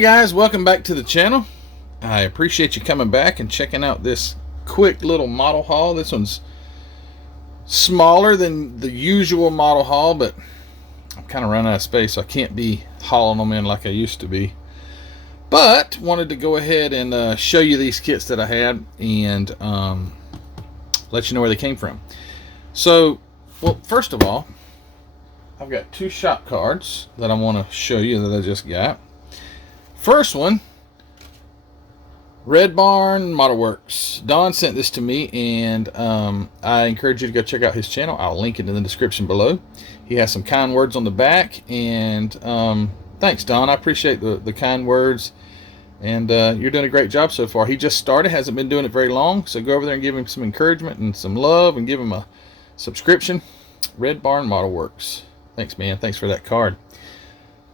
Hey guys, welcome back to the channel. I appreciate you coming back and checking out this quick little model haul. This one's smaller than the usual model haul, but I'm kind of running out of space, so I can't be hauling them in like I used to be. But wanted to go ahead and show you these kits that I had and let you know where they came from. So, well, first of all, I've got two shop cards that I want to show you that I just got. First one, Red Barn Model Works. Don sent this to me, and I encourage you to go check out his channel. I'll link it in the description below. He has some kind words on the back, and thanks, Don. I appreciate the kind words, and you're doing a great job so far. He just started, hasn't been doing it very long, so go over there and give him some encouragement and some love, and give him a subscription. Red Barn Model Works. Thanks, man. Thanks for that card.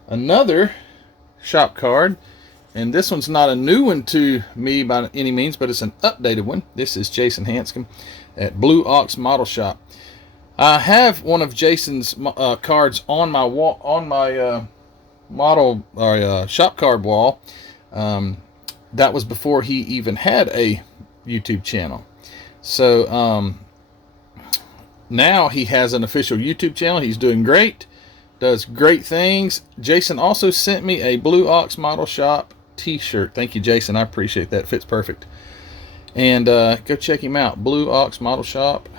Another shop card, and this one's not a new one to me by any means, but it's an updated one. This is Jason Hanscom at Blue Ox Model Shop. I have one of Jason's cards on my wall, on my model or shop card wall. That was before he even had a YouTube channel. So now he has an official YouTube channel. He's doing great. Does great things. Jason also sent me a Blue Ox Model Shop t-shirt. Thank you, Jason. I appreciate that. Fits perfect. And go check him out. Blue Ox Model Shop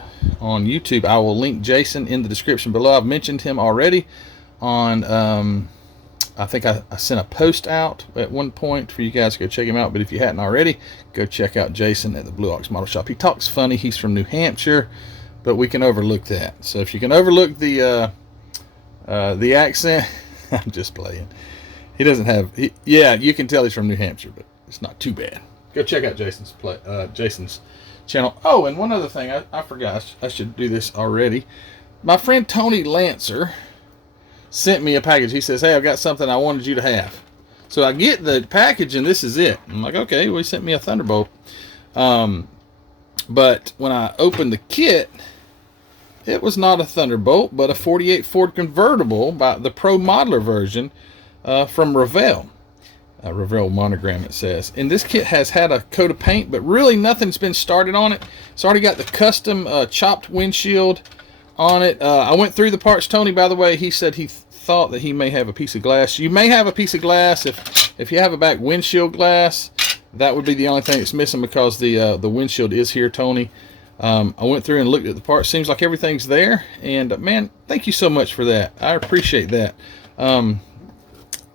on YouTube. I will link Jason in the description below. I've mentioned him already on, I think I sent a post out at one point for you guys to go check him out. But if you hadn't already, go check out Jason at the Blue Ox Model Shop. He talks funny. He's from New Hampshire, but we can overlook that. So if you can overlook the accent, I'm just playing. He doesn't have, yeah, you can tell he's from New Hampshire, but it's not too bad. Go check out Jason's channel. Oh, and one other thing, I forgot, I should do this already. My friend Tony Lancer sent me a package. He says, hey, I've got something I wanted you to have. So I get the package, and this is it. I'm like, okay, well, he sent me a Thunderbolt. But when I opened the kit, it was not a Thunderbolt, but a 48 Ford convertible by the Pro Modeler version from Revell. Revell Monogram, it says. And this kit has had a coat of paint, but really nothing's been started on it. It's already got the custom chopped windshield on it. I went through the parts. Tony, by the way, he said he thought that he may have a piece of glass. You may have a piece of glass if you have a back windshield glass. That would be the only thing that's missing, because the windshield is here, Tony. I went through and looked at the parts. Seems like everything's there, and man, thank you so much for that. I appreciate that.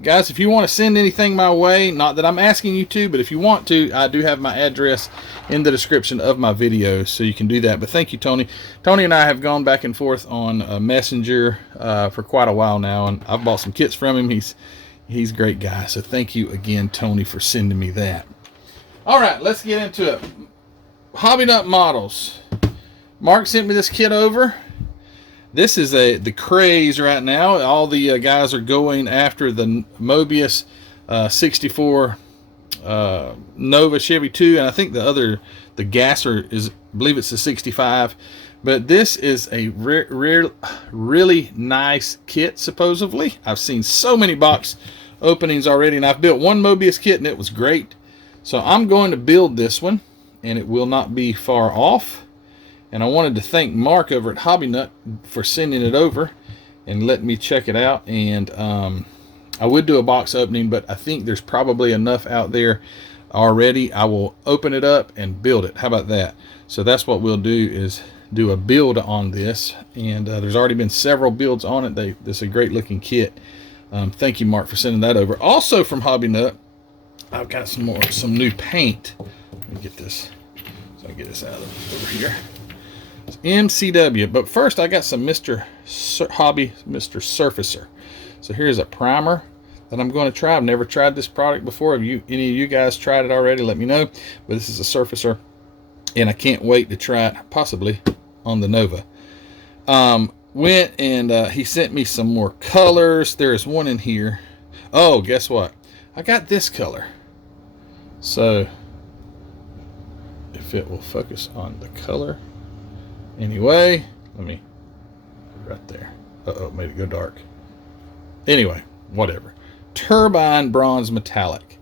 Guys, if you want to send anything my way, not that I'm asking you to, but if you want to, I do have my address in the description of my videos, so you can do that. But thank you, Tony. Tony and I have gone back and forth on Messenger for quite a while now, and I've bought some kits from him. He's a great guy, so thank you again, Tony, for sending me that. All right, let's get into it. Hobby Nut Models. Mark sent me this kit over. This is the craze right now. All the guys are going after the Mobius 64 Nova Chevy 2, and I think the Gasser is, I believe it's a 65. But this is a really nice kit, supposedly. I've seen so many box openings already, and I've built one Mobius kit, and it was great. So I'm going to build this one, and it will not be far off. And I wanted to thank Mark over at Hobby Nut for sending it over and letting me check it out. And I would do a box opening, but I think there's probably enough out there already. I will open it up and build it. How about that? So that's what we'll do, is do a build on this. And there's already been several builds on it. This is a great looking kit. Thank you, Mark, for sending that over. Also from Hobby Nut, I've got some new paint. Let me get this, so I get this out of over here. It's MCW, but first I got some Mr. Surfacer. So here's a primer that I'm going to try. I've never tried this product before. Have any of you guys tried it already? Let me know. But this is a surfacer, and I can't wait to try it, possibly on the Nova. Went and he sent me some more colors. There is one in here. Oh, guess what? I got this color. So if it will focus on the color. Anyway, let me, right there. Uh-oh, made it go dark. Anyway, whatever. turbine bronze metallic.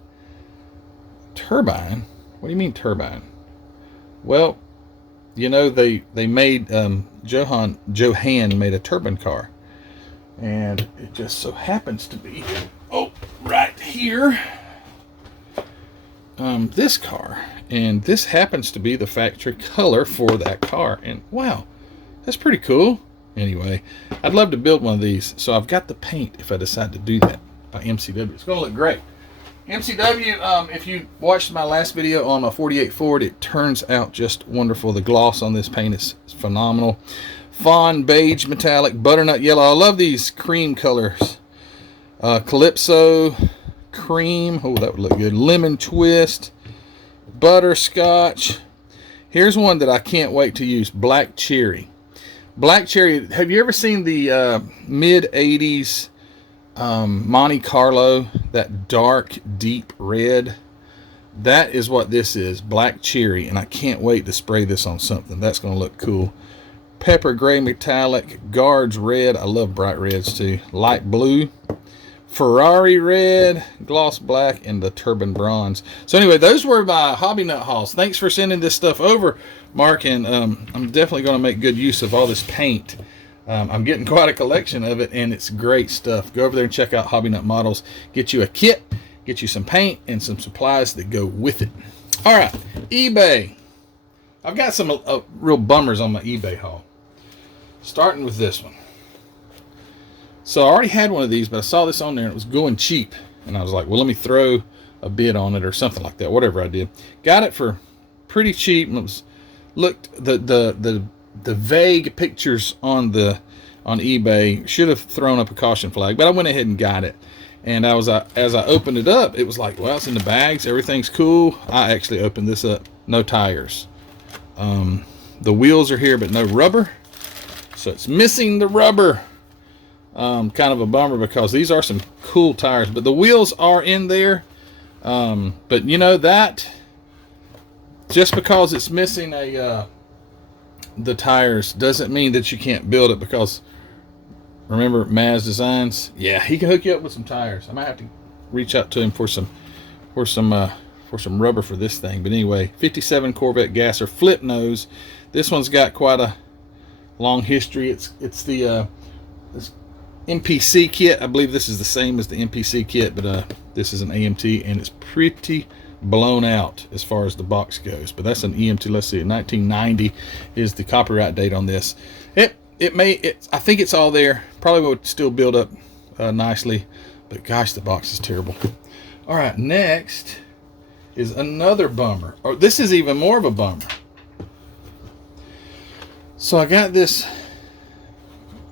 Turbine? What do you mean turbine? Well, you know, they made Johan made a turbine car, and it just so happens to be right here, this car, and this happens to be the factory color for that car. And wow, that's pretty cool. Anyway, I'd love to build one of these, so I've got the paint if I decide to do that by MCW. It's gonna look great. MCW, if you watched my last video on a 48 Ford, it turns out just wonderful. The gloss on this paint is phenomenal. Fawn beige metallic, butternut yellow. I love these cream colors. Calypso cream. Oh, that would look good. Lemon twist. Butterscotch. Here's one that I can't wait to use. Black cherry. Black cherry. Have you ever seen the mid-80s Monte Carlo, that dark deep red? That is what this is, black cherry, and I can't wait to spray this on something. That's going to look cool. Pepper gray metallic, guards red. I love bright reds too. Light blue, Ferrari red, gloss black, and the turbine bronze. So anyway, those were my hobby nut hauls. Thanks for sending this stuff over, Mark, and I'm definitely going to make good use of all this paint. I'm getting quite a collection of it, and it's great stuff. Go over there and check out Hobby Nut Models. Get you a kit, get you some paint, and some supplies that go with it. All right, eBay. I've got some real bummers on my eBay haul. Starting with this one. So I already had one of these, but I saw this on there, and it was going cheap. And I was like, well, let me throw a bid on it or something like that, whatever I did. Got it for pretty cheap, and it was the vague pictures on eBay should have thrown up a caution flag, but I went ahead and got it. And as I opened it up, it was like, well, it's in the bags, everything's cool. I actually opened this up, no tires. The wheels are here, but no rubber, so it's missing the rubber. Kind of a bummer, because these are some cool tires, but the wheels are in there. But you know, that just because it's missing the tires doesn't mean that you can't build it, because remember Maz Designs? Yeah, he can hook you up with some tires. I might have to reach out to him for some rubber for this thing. But anyway, 57 Corvette gasser, flip nose. This one's got quite a long history. It's the this MPC kit. I believe this is the same as the MPC kit, but this is an AMT, and it's pretty blown out as far as the box goes. But that's an EMT. Let's see, 1990 is the copyright date on this. I think it's all there. Probably would still build up nicely, but gosh, the box is terrible. All right, next is another bummer. Or this is even more of a bummer. So I got this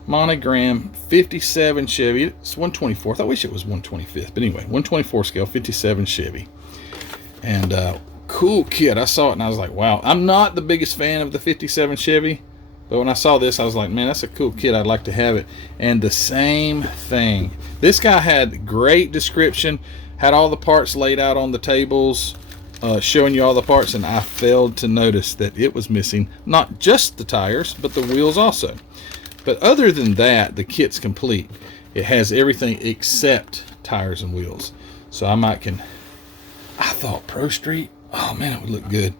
Monogram 57 Chevy. It's 124th. I wish it was 125th, but anyway, 124 scale 57 Chevy. And cool kit. I saw it and I was like, wow. I'm not the biggest fan of the 57 Chevy, but when I saw this, I was like, man, that's a cool kit. I'd like to have it. And the same thing. This guy had great description, had all the parts laid out on the tables, showing you all the parts, and I failed to notice that it was missing not just the tires, but the wheels also. But other than that, the kit's complete. It has everything except tires and wheels. So I thought Pro Street, oh man, it would look good.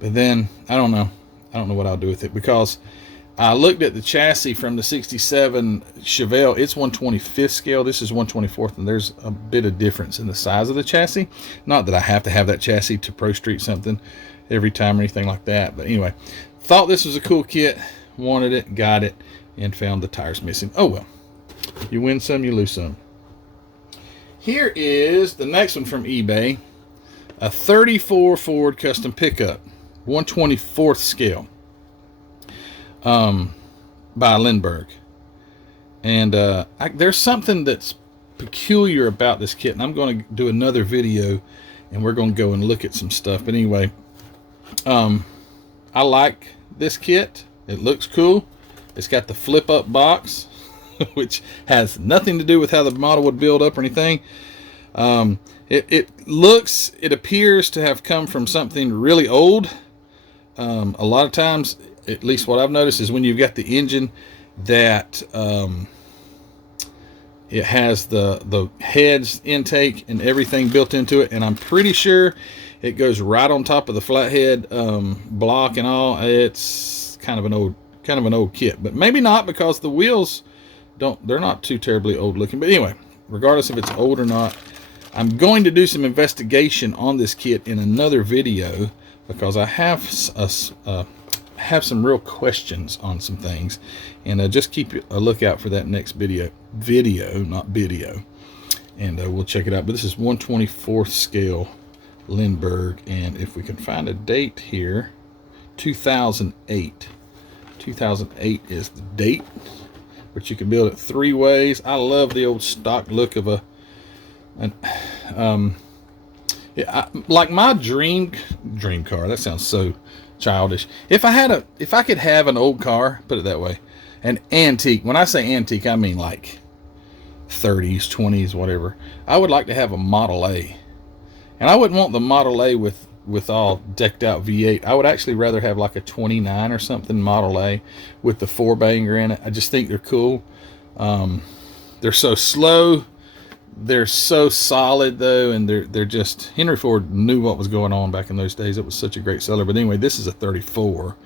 But then, I don't know what I'll do with it, because I looked at the chassis from the 67 Chevelle. It's 125th scale. This is 124th, and there's a bit of difference in the size of the chassis. Not that I have to have that chassis to Pro Street something every time or anything like that. But anyway, thought this was a cool kit, wanted it, got it, and found the tires missing. Oh well, you win some, you lose some. Here is the next one from eBay. A 34 Ford custom pickup, 124th scale, by Lindbergh. And there's something that's peculiar about this kit, and I'm going to do another video, and we're going to go and look at some stuff. But anyway, I like this kit. It looks cool. It's got the flip up box, which has nothing to do with how the model would build up or anything. It appears to have come from something really old. A lot of times, at least what I've noticed, is when you've got the engine that It has the heads intake and everything built into it, and I'm pretty sure it goes right on top of the flathead block and all. It's kind of an old kit, but maybe not, because the wheels they're not too terribly old looking. But anyway, regardless if it's old or not, I'm going to do some investigation on this kit in another video, because I have some real questions on some things, and just keep a lookout for that next video, not video, and we'll check it out. But this is 1/24th scale Lindbergh, and if we can find a date here, 2008 is the date, but you can build it 3 ways. I love the old stock look of like my dream car. That sounds so childish. If I could have an old car, put it that way, an antique. When I say antique, I mean like 30s, 20s, whatever. I would like to have a Model A, and I wouldn't want the Model A with all decked out V8. I would actually rather have like a 29 or something Model A with the 4-banger in it. I just think they're cool. They're so slow. They're so solid though, and they're just, Henry Ford knew what was going on back in those days. It was such a great seller. But anyway, this is a 34,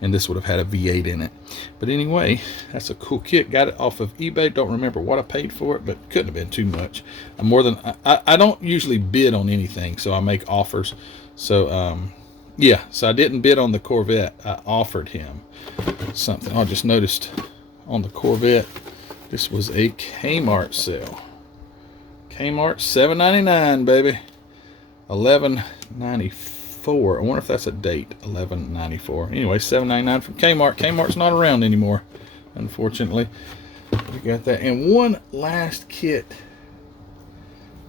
and this would have had a V8 in it. But anyway, that's a cool kit. Got it off of eBay. Don't remember what I paid for it, but couldn't have been too much. I don't usually bid on anything, so I make offers. So yeah, so I didn't bid on the Corvette. I offered him something. I just noticed on the Corvette, this was a Kmart sale. Kmart, $7.99, baby. $11.94. I wonder if that's a date. $11.94. Anyway, $7.99 from Kmart. Kmart's not around anymore, unfortunately. We got that. And one last kit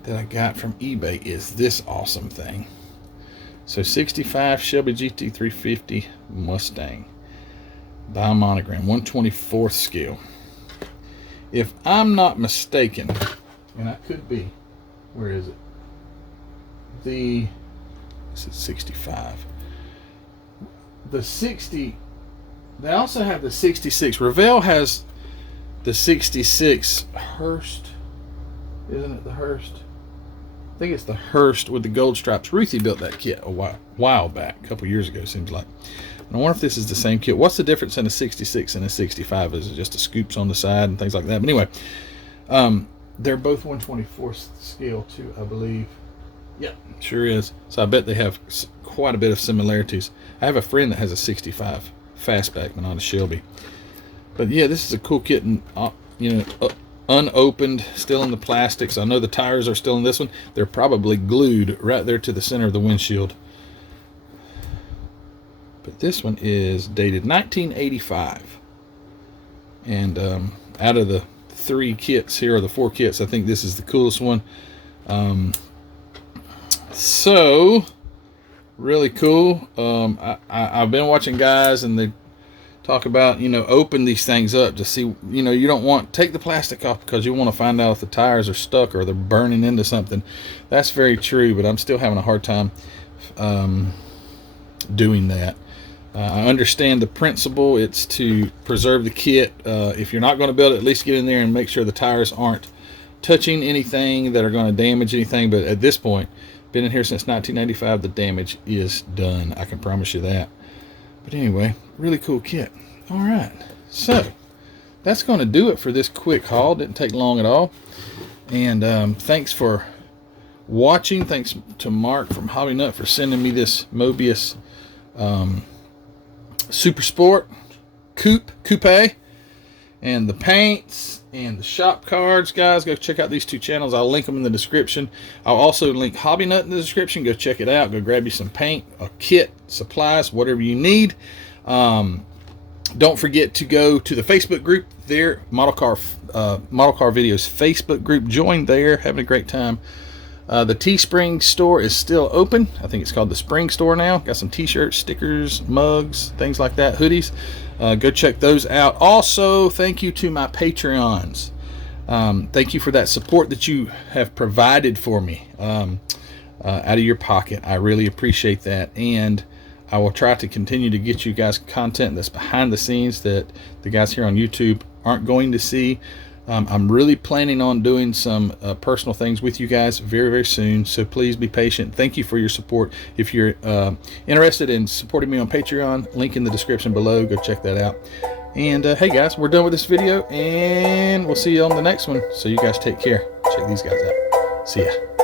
that I got from eBay is this awesome thing. So 65 Shelby GT350 Mustang by Monogram, 1/24th scale. If I'm not mistaken, and I could be, where is it? This is 65. The 60, they also have the 66. Revell has the 66 Hearst, isn't it the Hearst? I think it's the Hearst with the gold stripes. Ruthie built that kit a while back, a couple years ago, seems like. And I wonder if this is the same kit. What's the difference in a 66 and a 65? Is it just the scoops on the side and things like that? But anyway, they're both 1/24th scale too, I believe. Yep, sure is. So I bet they have quite a bit of similarities. I have a friend that has a 65 fastback, but not a Shelby. But yeah, this is a cool kit, and unopened, still in the plastics. I know the tires are still in this one. They're probably glued right there to the center of the windshield. But this one is dated 1985. And out of the 3 kits here, or the 4 kits, I think this is the coolest one. So really cool. I've been watching guys, and they talk about, open these things up to see, you don't want, take the plastic off because you want to find out if the tires are stuck or they're burning into something. That's very true, but I'm still having a hard time doing that. I understand the principle. It's to preserve the kit. If you're not going to build it, at least get in there and make sure the tires aren't touching anything that are going to damage anything. But at this point, been in here since 1995, the damage is done. I can promise you that. But anyway, really cool kit. All right, so that's going to do it for this quick haul. Didn't take long at all. And thanks for watching. Thanks to Mark from Hobby Nut for sending me this Mobius Super Sport coupe, and the paints and the shop cards. Guys, go check out these 2 channels. I'll link them in the description. I'll also link Hobby Nut in the description. Go check it out. Go grab you some paint, a kit, supplies, whatever you need. Don't forget to go to the Facebook group there, Model Car Videos Facebook group. Join there, having a great time. The Teespring store is still open. I think it's called the Spring store now. Got some t-shirts, stickers, mugs, things like that, hoodies. Go check those out. Also, thank you to my Patreons. Thank you for that support that you have provided for me out of your pocket. I really appreciate that, and I will try to continue to get you guys content that's behind the scenes that the guys here on YouTube aren't going to see. I'm really planning on doing some personal things with you guys very, very soon. So please be patient. Thank you for your support. If you're interested in supporting me on Patreon, link in the description below. Go check that out. And hey guys, we're done with this video, and we'll see you on the next one. So you guys take care. Check these guys out. See ya.